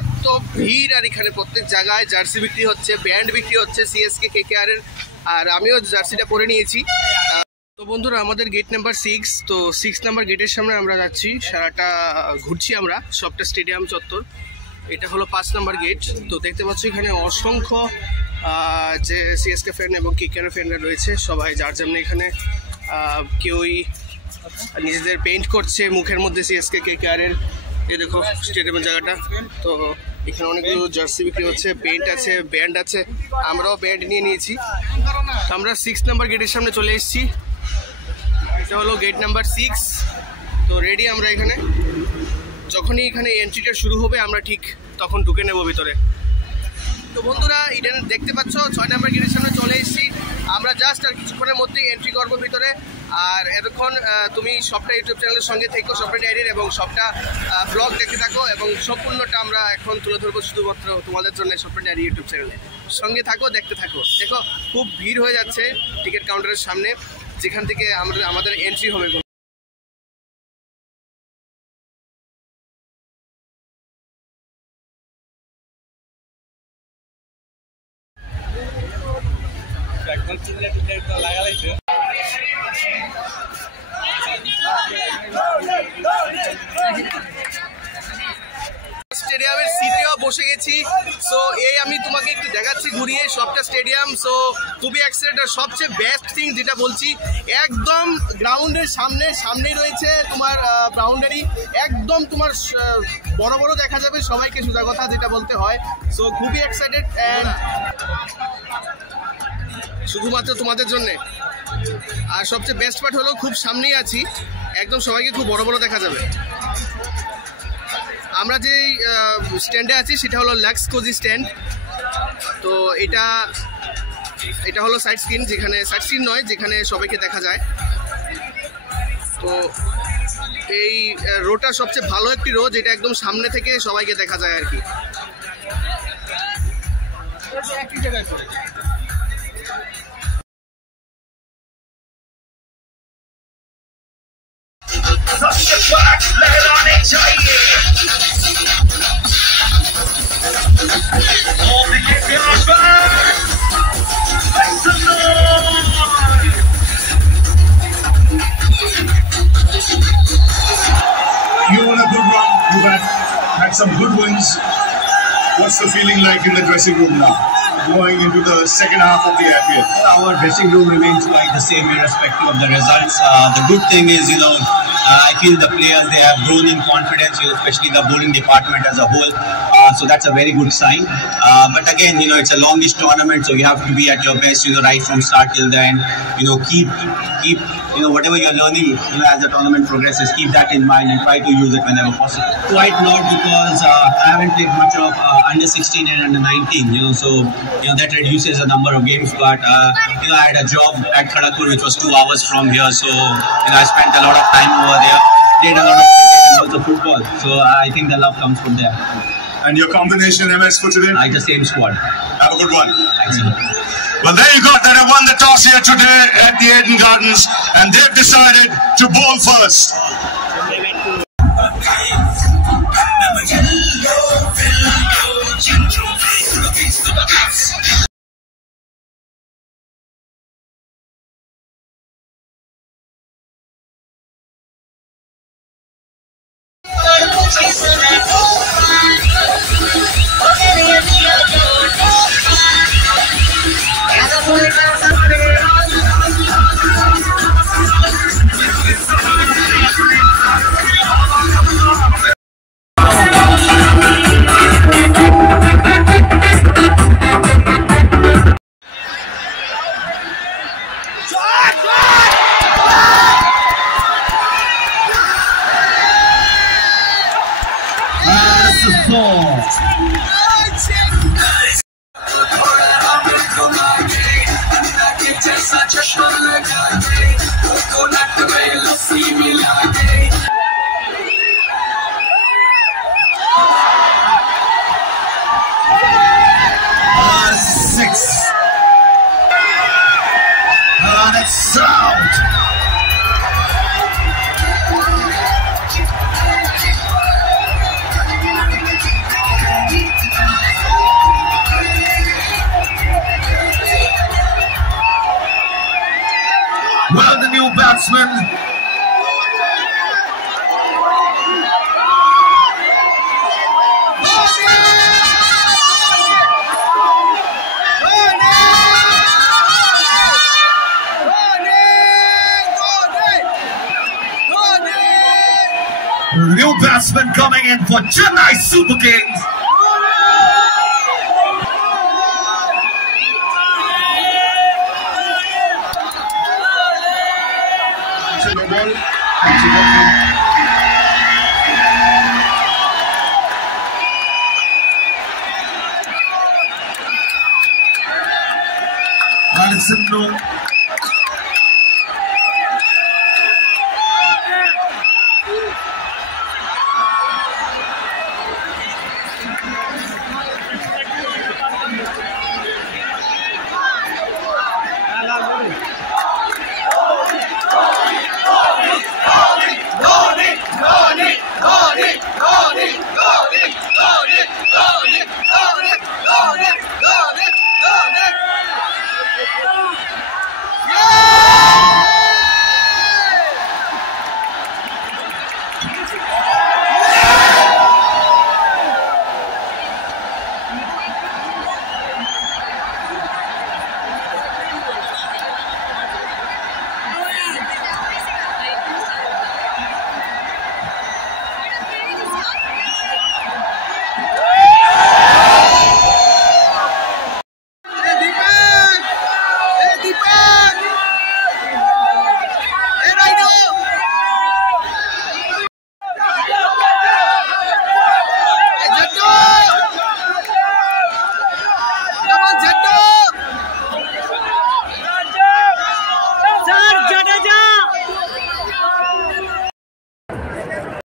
এত ভিড়, আর এখানে প্রত্যেক জায়গায় জার্সি বিক্রি হচ্ছে, ব্যান্ড বিক্রি হচ্ছে সিএসকে KKR এর, আর আমিও জার্সিটা পরে নিয়েছি। তো বন্ধুরা আমাদের গেট নাম্বার 6, তো 6 নাম্বার গেটের সামনে আমরা যাচ্ছি, সারাটা ঘুরছি আমরা সবটা স্টেডিয়াম চত্বর। এটা হলো 5 নাম্বার গেট। তো দেখতে পাচ্ছ এখানে অসংখ্য যে সিএসকে ফ্যান এবং KKR ফ্যানরা রয়েছে, সবাই যার জন্য এখানে কেউই নিজেদের পেইন্ট করছে মুখের মধ্যে সিএসকে KKR এর। এই দেখো স্টেডিয়ামের জায়গাটা, তো এখানে অনেকগুলো জার্সি বিক্রি হচ্ছে, পেইন্ট আছে, ব্যান্ড আছে, আমরাও ব্যান্ড নিয়ে নিয়েছি। আমরা 6 নাম্বার গেটের সামনে চলে এসেছি, এটা হলো গেট নাম্বার 6। তো রেডি আমরা এখানে, যখনই এখানে এন্ট্রিটা শুরু হবে আমরা ঠিক তখন ঢুকে নেব ভিতরে। তো বন্ধুরা এটা দেখতে পাচ্ছ 6 নাম্বার গেটের সামনে চলে এসেছি আমরা, জাস্ট আর কিছুক্ষণের মধ্যেই এন্ট্রি করবো ভিতরে। আর এতক্ষণ তুমি সবটা ইউটিউব চ্যানেলের সঙ্গে থেকো, সবটা ডায়েরির এবং সবটা ব্লগ দেখতে থাকো, এবং সম্পূর্ণটা আমরা এখন তুলে ধরবো শুধুমাত্র তোমাদের জন্য সবটা ডায়েরি ইউটিউব চ্যানেলে। সঙ্গে থাকো, দেখতে থাকো। দেখো খুব ভিড় হয়ে যাচ্ছে টিকিট কাউন্টারের সামনে, যেখান থেকে আমাদের এন্ট্রি হবে। স্টেডিয়ামের সিটেও বসে গেছি। সো এই আমি তোমাকে একটু দেখাচ্ছি ঘুরিয়ে সবটা স্টেডিয়াম। সো খুবই এক্সাইটেড। সবচেয়ে বেস্ট থিং যেটা বলছি, একদম গ্রাউন্ডের সামনেই রয়েছে তোমার বাউন্ডারি, একদম তোমার বড় বড় দেখা যাবে সবাইকে, সোজা কথা যেটা বলতে হয়। সো খুবই এক্সাইটেড, অ্যান্ড শুধুমাত্র তোমাদের জন্যে। আর সবচেয়ে বেস্ট পার্ট হলো খুব সামনেই আছি, একদম সবাইকে খুব বড় বড় দেখা যাবে। আমরা যে স্ট্যান্ডে আছি সেটা হলো লাক্স কোজি স্ট্যান্ড। তো এটা হলো সাইড স্ক্রিন, যেখানে সাইড স্ক্রিন নয়, যেখানে সবাইকে দেখা যায়। তো এই রোটা সবচেয়ে ভালো একটি রো, যেটা একদম সামনে থেকে সবাইকে দেখা যায় আর কি। You're on a good run. You've had some good wins. What's the feeling like in the dressing room now, going into the second half of the IPL? Our dressing room remains like the same irrespective of the results. The good thing is, I feel the players, they have grown in confidence, especially the bowling department as a whole. So that's a very good sign. But again, it's a longish tournament, so you have to be at your best, right from start till the end. Keep whatever you're learning, as the tournament progresses, keep that in mind and try to use it whenever possible. Quite not, because I haven't played much of under 16 and under 19, so that reduces the number of games. But I had a job at Kharagpur which was 2 hours from here, so I spent a lot of time over there, played a lot of cricket and also football. So I think the love comes from there. And your combination, MS, for today? The same squad. Have a good one. Thanks. Well, there you go. They have won the toss here today at the Eden Gardens, and they've decided to bowl first. That's out. batsman. New batsman coming in for Chennai Super Kings. Madison no.